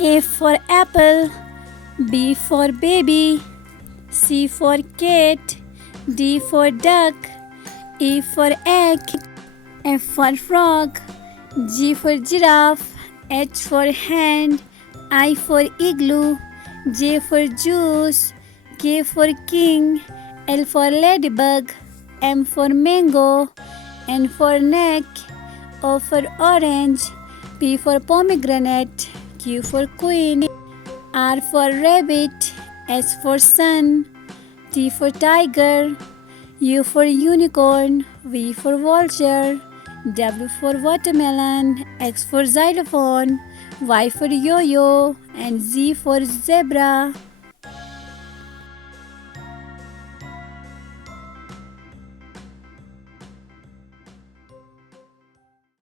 A for apple, B for baby, C for cat, D for duck, E for egg, F for frog, G for giraffe, H for hand, I for igloo, J for juice, K for king, L for ladybug, M for mango, N for neck, O for orange, P for pomegranate, Q for queen, R for rabbit, S for sun, T for tiger, U for unicorn, V for vulture, W for watermelon, X for xylophone, Y for yo-yo, and Z for zebra.